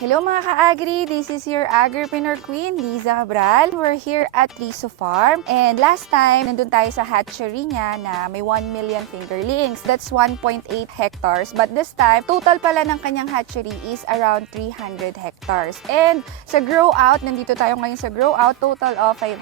Hello mga ka-agri, this is your agripreneur queen, Liza Cabral. We're here at Riso Farm and last time nandun tayo sa hatchery niya na may 1 million fingerlings. That's 1.8 hectares but this time, total pala ng kanyang hatchery is around 300 hectares. And sa grow out, nandito tayo ngayon sa grow out, total of 500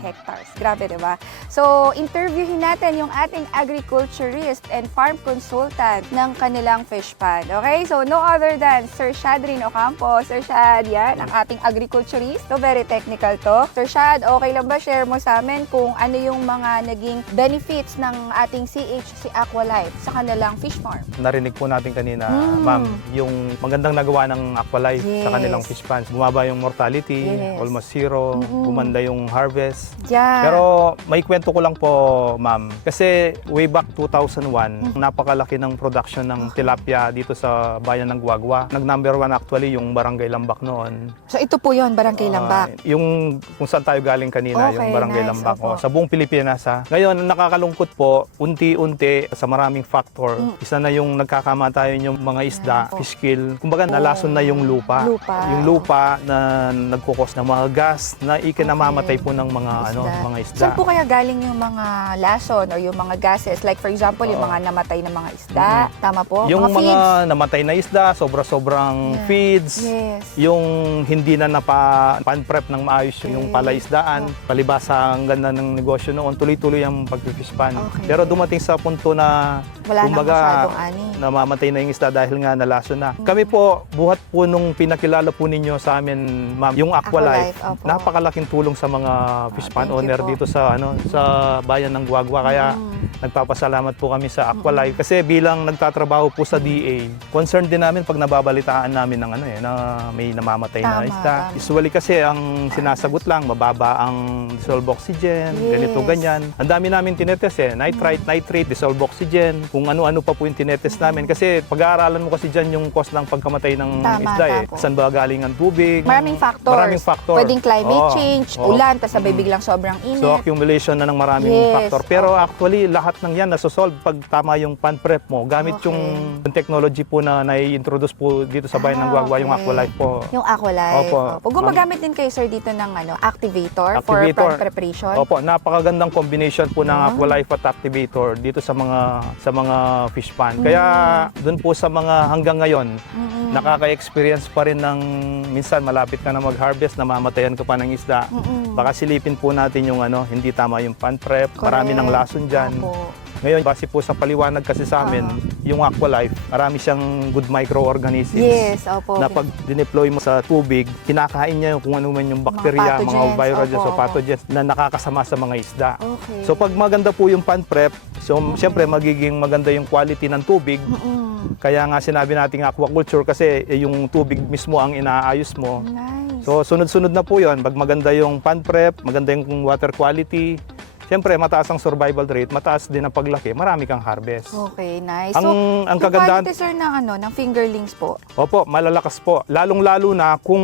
hectares. Grabe diba? So interviewin natin yung ating agriculturist and farm consultant ng kanilang fish pond. Okay, so no other than Sir Shadrin Ocampo. Sir Shad, yan, ang ating agriculturist. So, very technical to. Sir Shad, okay lang ba share mo sa amin kung ano yung mga naging benefits ng ating CHC Aqualife sa kanilang fish farm? Narinig po natin kanina, ma'am, yung magandang nagawa ng Aqualife sa kanilang fish ponds. Bumaba yung mortality, almost zero, gumanda yung harvest. Yeah. Pero may kwento ko lang po, ma'am. Kasi way back 2001, napakalaki ng production ng tilapia dito sa bayan ng Guagua. Nag-number 1 actually yung Barangay Lambak noon. So, ito po yun, Barangay Lambak. Yung kung saan tayo galing kanina, Okay, yung Barangay nice, Lambak. opo. Sa buong Pilipinas. Ngayon, nakakalungkot po, unti-unti sa maraming factor. Isa na yung nagkakamatayon yung mga isda, fish kill. Kumbaga, nalason na yung lupa. Yung lupa na nagkukos ng mga gas na ikinamamatay po ng mga mga isda. Saan po kaya galing yung mga lason o yung mga gases? Like for example, yung mga namatay na mga isda. Tama po? Yung mga feeds. namatay na isda, sobra-sobrang feeds, yung hindi na pan-prep ng maayos yung palaisdaan, palibasa ang ganda ng negosyo noon, tuloy-tuloy ang pag-fish pan. Pero dumating sa punto na wala kumbaga, na masyadong ani. namamatay na yung isda dahil nga nalaso na. Kami po, buhat po nung pinakilala po ninyo sa amin, ma'am, yung Aqualife, Opo. napakalaking tulong sa mga fish pan Thank you owner po. dito sa sa bayan ng Guagua. Kaya nagpapasalamat po kami sa Aqualife kasi bilang nagtatrabaho po sa DA, concerned din namin pag nababalitaan namin ng na may namamatay na isda. Usually kasi ang sinasagot lang mababa ang dissolved oxygen, ganito ganyan. Ang dami namin tinetest nitrate, dissolved oxygen, kung ano-ano pa po yung tinetest namin kasi pag-aaralan mo kasi diyan yung cause ng pagkamatay ng isda Saan ba galing ang tubig? Maraming factors. Maraming factor. Pwedeng climate change, ulan, tas sabay biglang sobrang init. So accumulation na ng maraming factor. Pero actually lahat ng yan nasosolve pag tama yung pan prep mo gamit yung technology po na nai-introduce po dito sa bayan ng Guagua, yung Aqualife po. Yung Aqualife. Opo. Gumagamit din kayo sir dito ng activator for pan preparation. Opo, napakagandang combination po ng Aqualife at activator dito sa mga fish pan. Kaya doon po sa mga hanggang ngayon, nakaka-experience pa rin ng minsan malapit ka na mag-harvest, namamatayan ka pa ng isda. Baka silipin po natin yung hindi tama yung pan prep, marami ng lason dyan. Ngayon, base po sa paliwanag kasi sa amin, yung Aqualife, marami siyang good microorganisms na pag dineploy mo sa tubig, kinakain niya yung kung ano man yung bakterya, mga viruses o pathogens na nakakasama sa mga isda. So pag maganda po yung pan prep, so siyempre magiging maganda yung quality ng tubig. Kaya nga sinabi nating aquaculture kasi yung tubig mismo ang inaayos mo. So sunod-sunod na po yun. Pag maganda yung pan prep, maganda yung water quality, siyempre, mataas ang survival rate, mataas din ang paglaki, marami kang harvest. Okay, nice. Ang so, kagandahan, quality sir ng fingerlings po? Opo, malalakas po. Lalong-lalo na kung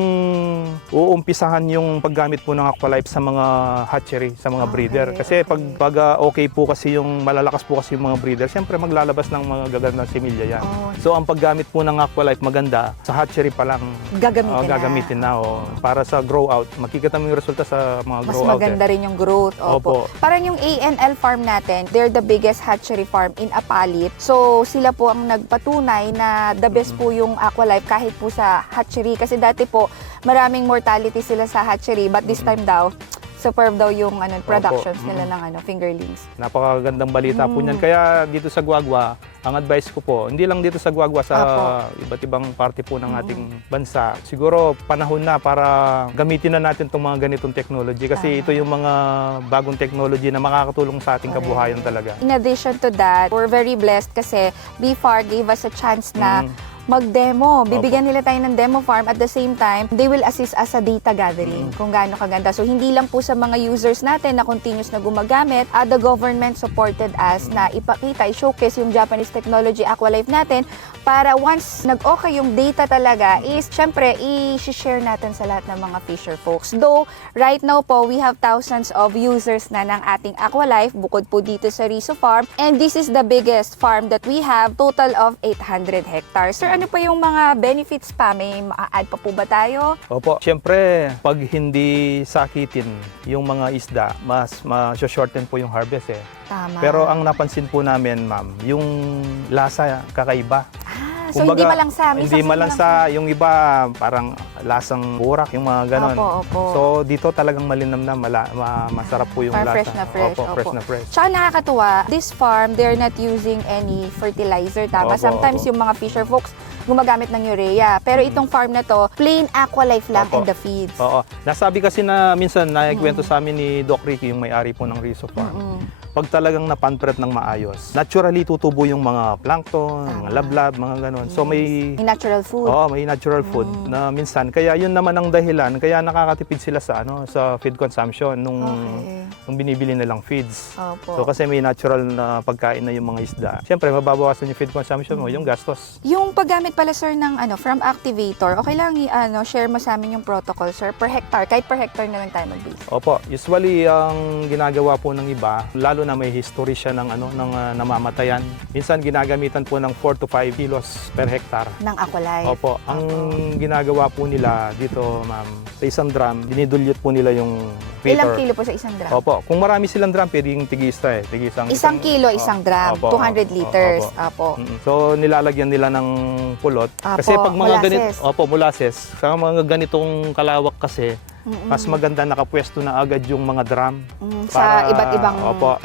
uumpisahan yung paggamit po ng Aqualife sa mga hatchery, sa mga breeder. Kasi pag okay po kasi yung malalakas po kasi yung mga breeder, siyempre maglalabas ng mga gagandang similya yan. So, ang paggamit po ng Aqualife maganda, sa hatchery pa lang gagamitin na. Para sa grow out, makikita mo yung resulta sa mga grow out. Mas maganda rin yung growth. Opo. Parang yung ANL farm natin, they're the biggest hatchery farm in Apalit. So, sila po ang nagpatunay na the best po yung Aqualife kahit po sa hatchery. Kasi dati po, maraming mortality sila sa hatchery. But this time daw, superb daw yung productions nila ng fingerlings. Napakagandang balita po niyan. Kaya dito sa Guagua, ang advice ko po, hindi lang dito sa Guagua, sa iba't ibang parte po ng ating bansa. Siguro panahon na para gamitin na natin itong mga ganitong technology kasi ito yung mga bagong technology na makakatulong sa ating kabuhayan talaga. In addition to that, we're very blessed kasi BFAR gave us a chance na mag-demo. Bibigyan nila tayo ng demo farm at the same time, they will assist us sa data gathering kung gaano kaganda. So, hindi lang po sa mga users natin na continuous na gumagamit, the government supported us na ipakita, i-showcase yung Japanese technology Aqualife natin para once nag-okay yung data talaga is syempre i-share natin sa lahat ng mga fisher folks. Though right now po we have thousands of users na ng ating Aqualife bukod po dito sa Rizzo Farm, and this is the biggest farm that we have, total of 800 hectares. Sir, ano pa yung mga benefits pa? May ma-add pa po ba tayo? Opo, siyempre, pag hindi sakitin yung mga isda, mas ma-shorten po yung harvest eh. Tama. Pero ang napansin po namin, ma'am, yung lasa kakaiba. So hindi malangsa. Hindi malangsa. Yung iba parang lasang burak, yung mga ganon. Opo. So dito talagang malinam na, masarap po yung lasa. Fresh na fresh. Opo, fresh na fresh. Tsaka nakakatuwa, this farm, they're not using any fertilizer. Tama. Opo, Sometimes yung mga fisher folks gumagamit ng urea. Pero itong farm na to, plain Aqualife lang Opo. and the feeds. Oo. Nasabi kasi na minsan naikwento sa amin ni Doc Ricky, yung may-ari po ng Rizzo Farm. Pag talagang napanpret ng maayos, naturally tutubo yung mga plankton, mga lablab, mga ganon. So may Natural food. may natural food na minsan. Kaya yun naman ang dahilan kaya nakakatipid sila sa sa feed consumption nung binibili nilang feeds. Opo. So kasi may natural na pagkain na yung mga isda. Siyempre mababawasan yung feed consumption mo, yung gastos. Yung paggamit pala sir ng from activator, okay lang share mo sa amin yung protocol sir per hectare, kahit per hectare na lang tayo mag-base. Opo, usually ang ginagawa po ng iba, lalo na may history siya ng namamatayan. Minsan ginagamitan po ng 4 to 5 kilos per hectare. Ng Aqualife. Opo, ang ginagawa po nila dito, ma'am, sa isang drum, dinidulute po nila yung feeder. Ilang kilo po sa isang drum? Opo, kung marami silang drum, pwedeng tig-isa eh. Isang kilo, isang drum, Opo, 200 liters. Opo. So nilalagyan nila ng pulot. Opo, Kasi pag mga molasses. molasses, sa mga ganitong kalawak kasi, mas maganda nakapwesto na agad yung mga drum. Sa iba't ibang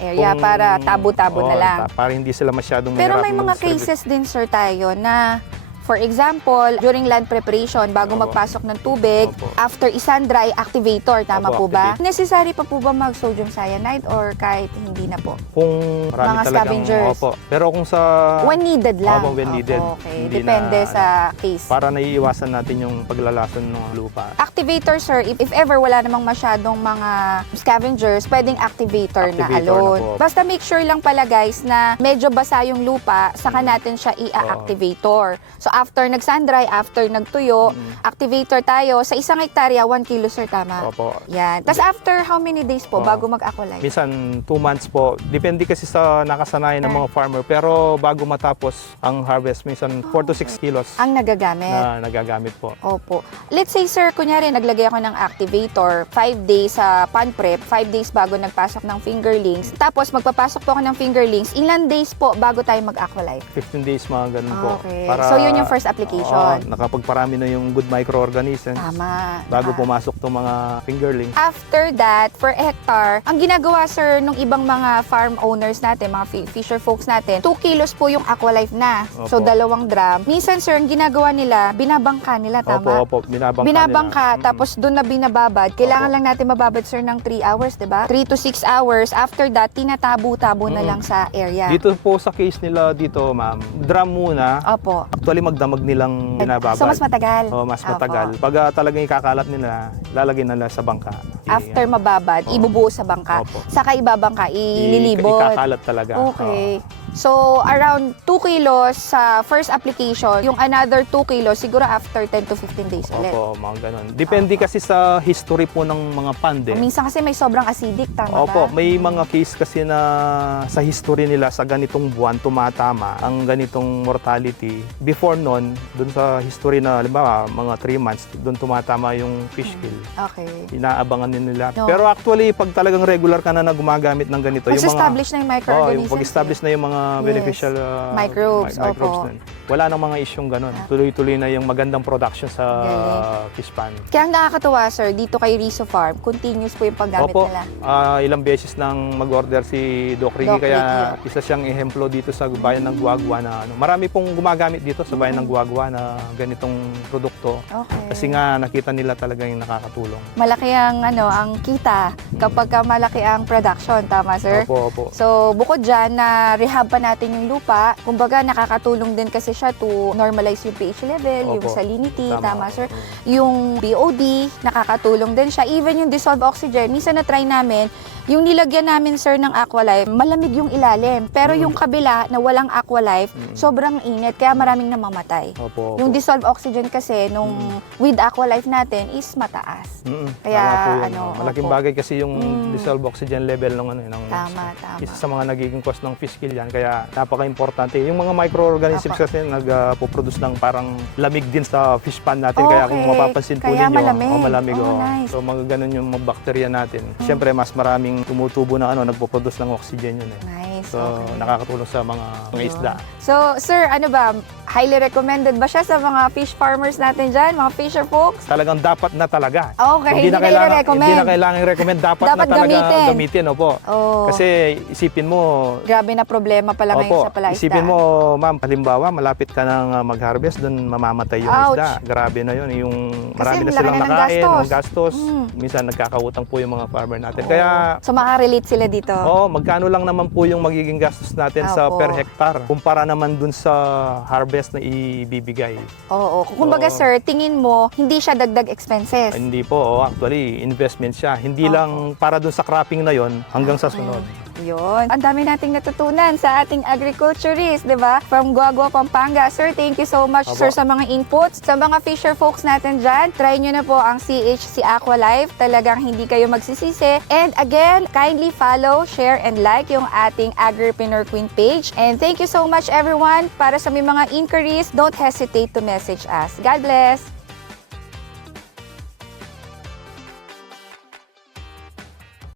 area para tabo-tabo na lang. Para hindi sila masyadong Pero mahirap may mga mag-distribute. cases din sir tayo na for example, during land preparation, bago magpasok ng tubig, Opo. after isan-dry, activator, tama Opo, po ba? activate. Necessary pa po ba mag-sodium cyanide or kahit hindi na po? Kung marami Mga talagang, scavengers. Opo. Pero kung sa... When needed lang. Opo, when needed. Okay, Hindi depende na- sa case. Para naiiwasan natin yung paglalason ng lupa. Activator, sir, if ever wala namang masyadong mga scavengers, pwedeng activator na Activator na alone. po. Basta make sure lang pala guys na medyo basa yung lupa, saka natin siya i-activator. So after nag-sun-dry, after nagtuyo, activator tayo. Sa isang hektarya, 1 kilo, sir, tama? Opo. Yan. Tapos after how many days po bago mag-Aqualife? Minsan 2 months po. Depende kasi sa nakasanayan ng mga farmer. Pero bago matapos ang harvest, minsan 4 to 6 kilos Ang nagagamit. na nagagamit po. Opo. Let's say, sir, kunyari, naglagay ako ng activator, 5 days sa pan prep, 5 days bago nagpasok ng fingerlings. Tapos, magpapasok po ako ng fingerlings, ilan days po bago tayo mag-Aqualife? 15 days mga ganun po. Okay. So, yun yung first application. Nakapagparami na yung good microorganisms Tama. bago pumasok itong mga fingerlings. After that, per hectare, ang ginagawa, sir, nung ibang mga farm owners natin, mga fisher folks natin, 2 kilos po yung Aqualife na. So, Opo. 2 drum. Minsan, sir, ang ginagawa nila, binabangka nila, tama? Opo, binabangka Binabangka, nila. tapos doon na binababad. Kailangan Opo. lang natin mababad, sir, ng 3 hours, di ba? 3 to 6 hours. After that, tinatabo-tabo na lang sa area. Dito po sa case nila dito, ma'am, drum muna. Opo. Actually, magdamag nilang binababad. So, mas matagal. Mas Opo. matagal. Pag talagang ikakalat nila, lalagay nila sa bangka. After mababad, ibubuo sa bangka. Opo. Saka ibabangka, ililibot. Ikakalat talaga. Okay. So, around 2 kilos sa first application, yung another 2 kilos, siguro after 10 to 15 days ulit. Opo, mga ganun. Depende kasi sa history po ng mga pande. Minsan kasi may sobrang acidic, tama Opo, ba? may mga case kasi na sa history nila sa ganitong buwan tumatama ang ganitong mortality. Before nun, dun sa history na, halimbawa, mga 3 months, dun tumatama yung fish kill. Okay. Inaabangan din nila. No. Pero actually, pag talagang regular ka na gumagamit ng ganito, Mag-establish na yung microorganisms. yung pag-establish na yung mga beneficial Microbes, opo. nun. Wala nang mga isyong ganun. Tuloy-tuloy na yung magandang production sa fish pond. Kaya ang nakakatuwa, sir, dito kay Rizzo Farm, continuous po yung paggamit Opo, nila. ilang beses nang mag-order si Doc Ricky, Doc kaya Ricky, isa siyang ehemplo dito sa bayan ng Guagua na marami pong gumagamit dito sa bayan ng Guagua na ganitong produkto. Okay. Kasi nga nakita nila talaga yung nakakatulong. Malaki ang ang kita kapag malaki ang production, tama sir? Opo. So, bukod dyan, na rehab pa natin yung lupa. Kumbaga, nakakatulong din kasi siya to normalize yung pH level, yung Opo. salinity, Tama. tama sir? Yung BOD, nakakatulong din siya. Even yung dissolved oxygen, minsan na-try namin, Yung nilagyan namin, sir, ng Aqualife, malamig yung ilalim. Pero yung kabila na walang Aqualife, sobrang init, kaya maraming namamatay. Opo. Yung dissolved oxygen kasi, nung with Aqualife natin, is mataas. Kaya, Tama po yun. ano, Malaking opo. bagay kasi yung dissolved oxygen level ng Tama. isa sa mga nagiging cause ng fish kill yan. Kaya napaka-importante. Yung mga microorganisms Apa. kasi nagpo-produce ng parang lamig din sa fish pan natin. Kaya kung Okay. mapapansin po Kaya ninyo, malamig. malamig. Oh, oh. nice. So mga ganun yung mga bacteria natin. Siyempre mas maraming tumutubo na nagpo-produce ng oxygen yun eh. Nice, So okay. nakakatulong sa mga isda. So, sir, ano ba, highly recommended ba siya sa mga fish farmers natin dyan, mga fisher folks? Talagang dapat na talaga. Okay, hindi kayo recommend. Hindi na kailangan i-recommend. Dapat na Dapat talaga gamitin. gamitin. Opo. Oh, Kasi isipin mo, grabe na problema pala ngayon sa palaisdaan. isipin mo, ma'am, halimbawa, malapit ka nang mag-harvest, doon mamamatay yung Ouch. isda. Grabe na yun. Yung Kasi marami na ang silang laki na ng nakain, gastos. ang gastos. Minsan nagkakautang po yung mga farmer natin. Oo. Kaya, So, makarelate sila dito. magkano lang naman po yung magiging gastos natin sa Opo. per hectare kumpara naman dun sa harvest na ibibigay. Oo. Kumbaga, Oo. sir, tingin mo, hindi siya dagdag expenses. Hindi po, actually, investment siya. Hindi Opo. lang para dun sa cropping na yon hanggang sa sunod. Yun. Ang dami nating natutunan sa ating agriculturist, di ba? From Guagua, Pampanga. Sir, thank you so much, Opo. sir, sa mga inputs. Sa mga fisher folks natin dyan, try nyo na po ang CHC Aqualife. Talagang hindi kayo magsisisi. And again, kindly follow, share, and like yung ating Agripreneur Queen page. And thank you so much, everyone. Para sa may mga inquiries, don't hesitate to message us. God bless!